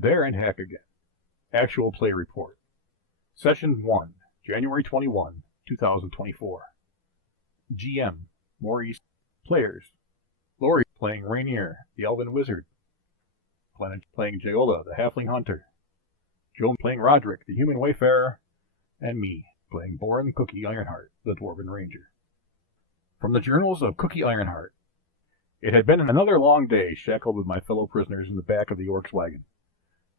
There and Hack Again. Actual Play Report. Session 1, January 21, 2024. GM, Maurice. Players. Lori playing Rainier, the Elven Wizard. Planet playing Jaola, the Halfling Hunter. Joan playing Roderick, the Human Wayfarer. And me, playing Boren Cookie Ironheart, the Dwarven Ranger. From the Journals of Cookie Ironheart. It had been another long day, shackled with my fellow prisoners in the back of the Orc's wagon.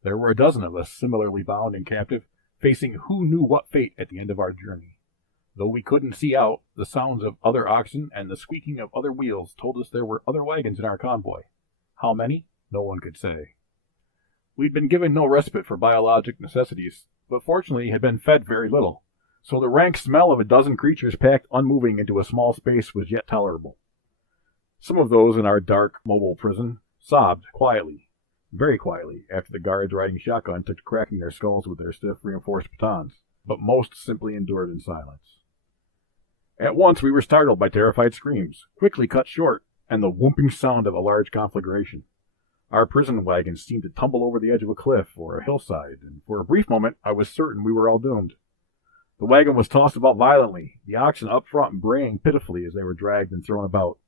There were a dozen of us, similarly bound and captive, facing who knew what fate at the end of our journey. Though we couldn't see out, the sounds of other oxen and the squeaking of other wheels told us there were other wagons in our convoy. How many? No one could say. We'd been given no respite for biologic necessities, but fortunately had been fed very little, so the rank smell of a dozen creatures packed unmoving into a small space was yet tolerable. Some of those in our dark, mobile prison sobbed quietly, very quietly, after the guards riding shotgun took to cracking their skulls with their stiff, reinforced batons, but most simply endured in silence. At once we were startled by terrified screams, quickly cut short, and the whooping sound of a large conflagration. Our prison wagon seemed to tumble over the edge of a cliff or a hillside, and for a brief moment I was certain we were all doomed. The wagon was tossed about violently, the oxen up front braying pitifully as they were dragged and thrown about.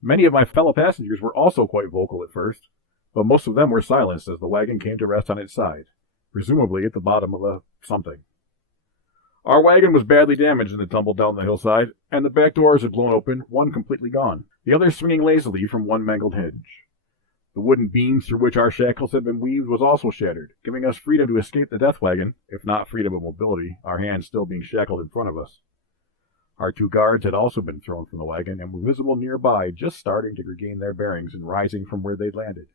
Many of my fellow passengers were also quite vocal at first, but most of them were silenced as the wagon came to rest on its side, presumably at the bottom of a something. Our wagon was badly damaged in the tumble down the hillside, and the back doors had blown open, one completely gone, the other swinging lazily from one mangled hinge. The wooden beam through which our shackles had been weaved was also shattered, giving us freedom to escape the death wagon, if not freedom of mobility, our hands still being shackled in front of us. Our two guards had also been thrown from the wagon and were visible nearby, just starting to regain their bearings and rising from where they'd landed.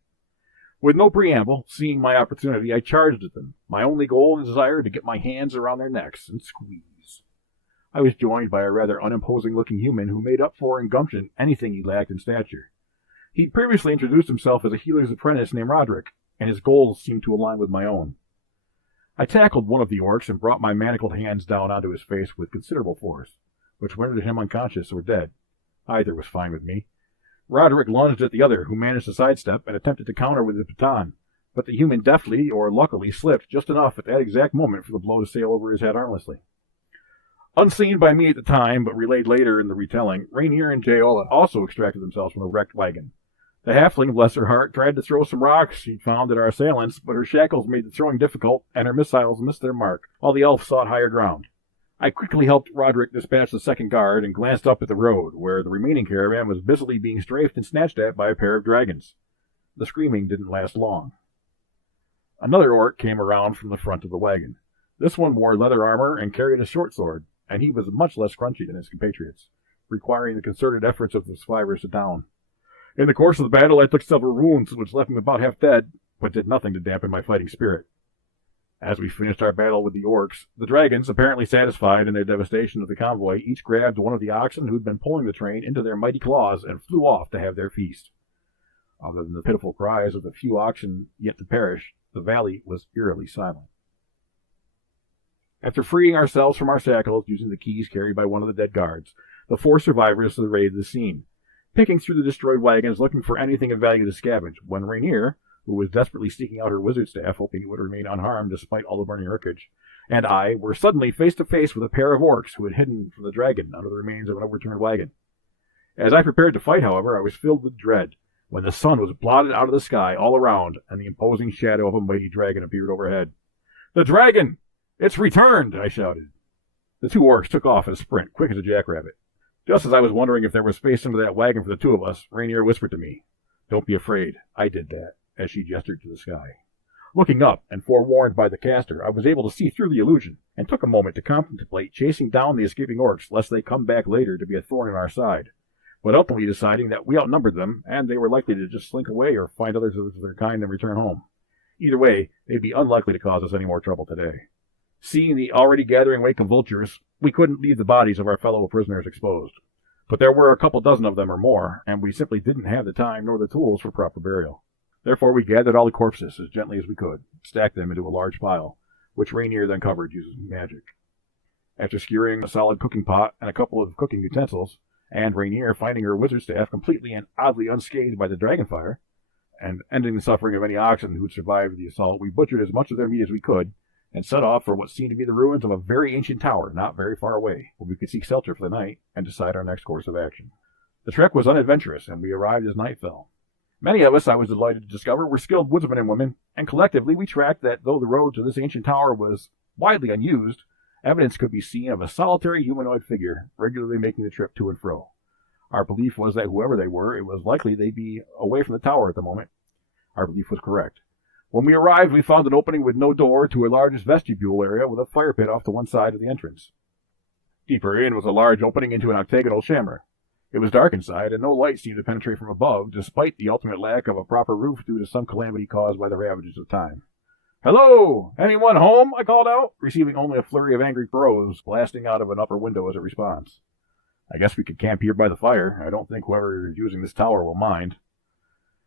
With no preamble, seeing my opportunity, I charged at them, my only goal and desire to get my hands around their necks and squeeze. I was joined by a rather unimposing-looking human who made up for in gumption anything he lacked in stature. He'd previously introduced himself as a healer's apprentice named Roderick, and his goals seemed to align with my own. I tackled one of the orcs and brought my manacled hands down onto his face with considerable force, which rendered him unconscious or dead. Either was fine with me. Roderick lunged at the other, who managed to sidestep and attempted to counter with his baton, but the human deftly, or luckily, slipped just enough at that exact moment for the blow to sail over his head harmlessly. Unseen by me at the time, but relayed later in the retelling, Rainier and Jaola also extracted themselves from the wrecked wagon. The halfling, bless her heart, tried to throw some rocks she'd found at our assailants, but her shackles made the throwing difficult, and her missiles missed their mark, while the elf sought higher ground. I quickly helped Roderick dispatch the second guard and glanced up at the road, where the remaining caravan was busily being strafed and snatched at by a pair of dragons. The screaming didn't last long. Another orc came around from the front of the wagon. This one wore leather armor and carried a short sword, and he was much less crunchy than his compatriots, requiring the concerted efforts of the survivors to down. In the course of the battle, I took several wounds, which left me about half dead, but did nothing to dampen my fighting spirit. As we finished our battle with the orcs, the dragons, apparently satisfied in their devastation of the convoy, each grabbed one of the oxen who'd been pulling the train into their mighty claws and flew off to have their feast. Other than the pitiful cries of the few oxen yet to perish, the valley was eerily silent. After freeing ourselves from our shackles using the keys carried by one of the dead guards, the four survivors surveyed the scene, picking through the destroyed wagons looking for anything of value to scavenge, when Rainier, who was desperately seeking out her wizard staff, hoping it would remain unharmed despite all the burning wreckage, and I were suddenly face to face with a pair of orcs who had hidden from the dragon under the remains of an overturned wagon. As I prepared to fight, however, I was filled with dread, when the sun was blotted out of the sky all around, and the imposing shadow of a mighty dragon appeared overhead. "The dragon! It's returned!" I shouted. The two orcs took off at a sprint, quick as a jackrabbit. Just as I was wondering if there was space under that wagon for the two of us, Rainier whispered to me, "Don't be afraid, I did that," as she gestured to the sky. Looking up, and forewarned by the caster, I was able to see through the illusion, and took a moment to contemplate chasing down the escaping orcs, lest they come back later to be a thorn in our side, but ultimately deciding that we outnumbered them, and they were likely to just slink away or find others of their kind and return home. Either way, they'd be unlikely to cause us any more trouble today. Seeing the already gathering wake of vultures, we couldn't leave the bodies of our fellow prisoners exposed. But there were a couple dozen of them or more, and we simply didn't have the time nor the tools for proper burial. Therefore, we gathered all the corpses as gently as we could, stacked them into a large pile, which Rainier then covered using magic. After skewering a solid cooking pot and a couple of cooking utensils, and Rainier finding her wizard staff completely and oddly unscathed by the dragon fire, and ending the suffering of any oxen who had survived the assault, we butchered as much of their meat as we could, and set off for what seemed to be the ruins of a very ancient tower not very far away, where we could seek shelter for the night and decide our next course of action. The trek was unadventurous, and we arrived as night fell. Many of us, I was delighted to discover, were skilled woodsmen and women, and collectively we tracked that though the road to this ancient tower was widely unused, evidence could be seen of a solitary humanoid figure regularly making the trip to and fro. Our belief was that whoever they were, it was likely they'd be away from the tower at the moment. Our belief was correct. When we arrived, we found an opening with no door to a large vestibule area with a fire pit off to one side of the entrance. Deeper in was a large opening into an octagonal chamber. It was dark inside, and no light seemed to penetrate from above, despite the ultimate lack of a proper roof due to some calamity caused by the ravages of time. "Hello! Anyone home?" I called out, receiving only a flurry of angry crows blasting out of an upper window as a response. I guess we could camp here by the fire. I don't think whoever is using this tower will mind.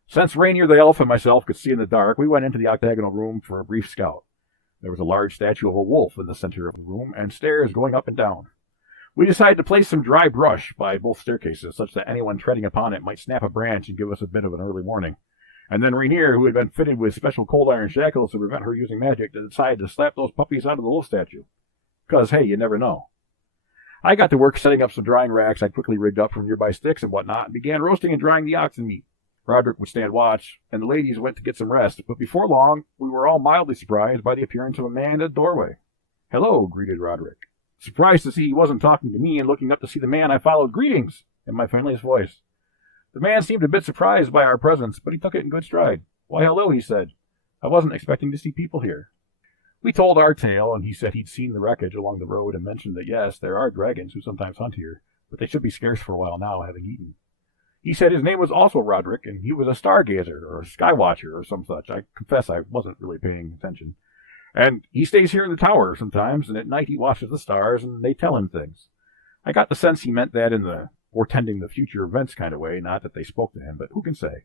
Since Rainier the elf and myself could see in the dark, we went into the octagonal room for a brief scout. There was a large statue of a wolf in the center of the room, and stairs going up and down. We decided to place some dry brush by both staircases, such that anyone treading upon it might snap a branch and give us a bit of an early warning. And then Rainier, who had been fitted with special cold iron shackles to prevent her using magic, decided to slap those puppies onto the wolf statue. 'Cause, hey, you never know. I got to work setting up some drying racks I quickly rigged up from nearby sticks and whatnot, and began roasting and drying the oxen meat. Roderick would stand watch, and the ladies went to get some rest, but before long we were all mildly surprised by the appearance of a man in a doorway. "Hello," greeted Roderick. Surprised to see he wasn't talking to me, and looking up to see the man, I followed "Greetings" in my friendliest voice. The man seemed a bit surprised by our presence, but he took it in good stride. "Why, hello," he said. "I wasn't expecting to see people here." We told our tale, and he said he'd seen the wreckage along the road and mentioned that, yes, there are dragons who sometimes hunt here, but they should be scarce for a while now, having eaten. He said his name was also Roderick, and he was a stargazer, or a skywatcher, or some such. I confess I wasn't really paying attention. And he stays here in the tower sometimes, and at night he watches the stars, and they tell him things. I got the sense he meant that in the portending the future events kind of way, not that they spoke to him, but who can say?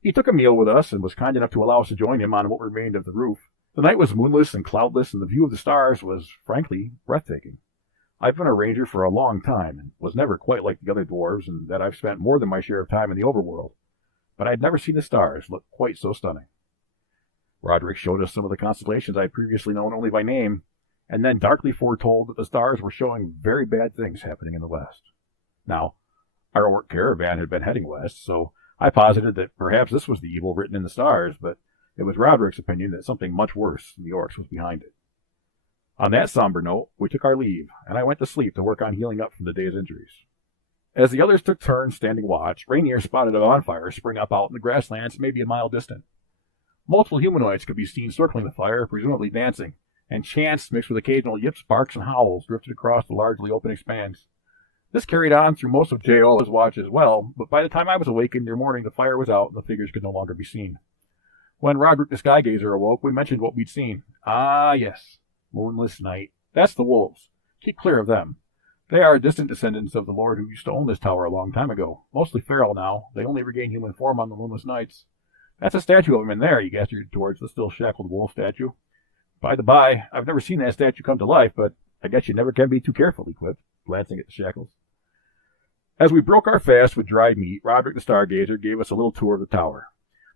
He took a meal with us, and was kind enough to allow us to join him on what remained of the roof. The night was moonless and cloudless, and the view of the stars was, frankly, breathtaking. I've been a ranger for a long time, and was never quite like the other dwarves, in that I've spent more than my share of time in the overworld. But I'd never seen the stars look quite so stunning. Roderick showed us some of the constellations I had previously known only by name, and then darkly foretold that the stars were showing very bad things happening in the west. Now, our orc caravan had been heading west, so I posited that perhaps this was the evil written in the stars, but it was Roderick's opinion that something much worse than the orcs was behind it. On that somber note, we took our leave, and I went to sleep to work on healing up from the day's injuries. As the others took turns standing watch, Rainier spotted a bonfire spring up out in the grasslands maybe a mile distant. Multiple humanoids could be seen circling the fire, presumably dancing, and chants mixed with occasional yips, barks, and howls drifted across the largely open expanse. This carried on through most of J.O.'s watch as well, but by the time I was awakened near morning, the fire was out and the figures could no longer be seen. When Roderick the Skygazer awoke, we mentioned what we'd seen. Ah, yes. Moonless night. That's the wolves. Keep clear of them. They are distant descendants of the lord who used to own this tower a long time ago. Mostly feral now. They only regain human form on the moonless nights. That's a statue of him in there, he gestured towards the still shackled wolf statue. By the by, I've never seen that statue come to life, but I guess you never can be too careful, he quipped, glancing at the shackles. As we broke our fast with dried meat, Roderick the Stargazer gave us a little tour of the tower.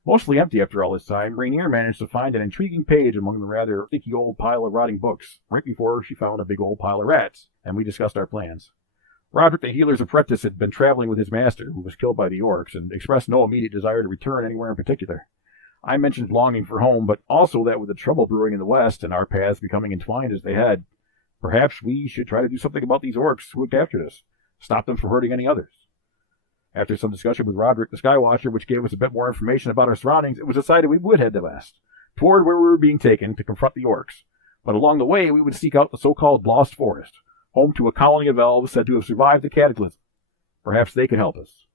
Mostly empty after all this time, Rainier managed to find an intriguing page among the rather sticky old pile of rotting books, right before she found a big old pile of rats, and we discussed our plans. Roderick the Healer's apprentice had been traveling with his master, who was killed by the orcs, and expressed no immediate desire to return anywhere in particular. I mentioned longing for home, but also that with the trouble brewing in the west and our paths becoming entwined as they had, perhaps we should try to do something about these orcs who had captured us, stop them from hurting any others. After some discussion with Roderick the Skywatcher, which gave us a bit more information about our surroundings, it was decided we would head west, toward where we were being taken to confront the orcs. But along the way, we would seek out the so-called Lost Forest, home to a colony of elves said to have survived the cataclysm. Perhaps they could help us.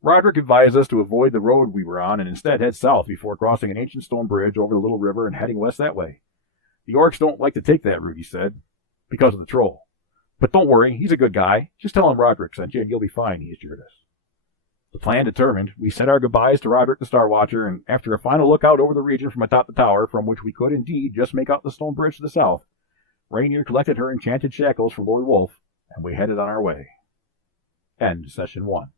Roderick advised us to avoid the road we were on and instead head south before crossing an ancient stone bridge over the little river and heading west that way. The orcs don't like to take that route, he said, because of the troll. But don't worry, he's a good guy. Just tell him Roderick sent you and you'll be fine, he assured us. The plan determined, we said our goodbyes to Roderick the Star Watcher, and after a final look out over the region from atop the tower, from which we could indeed just make out the stone bridge to the south, Rainier collected her enchanted shackles from Lord Wolf, and we headed on our way. End Session 1.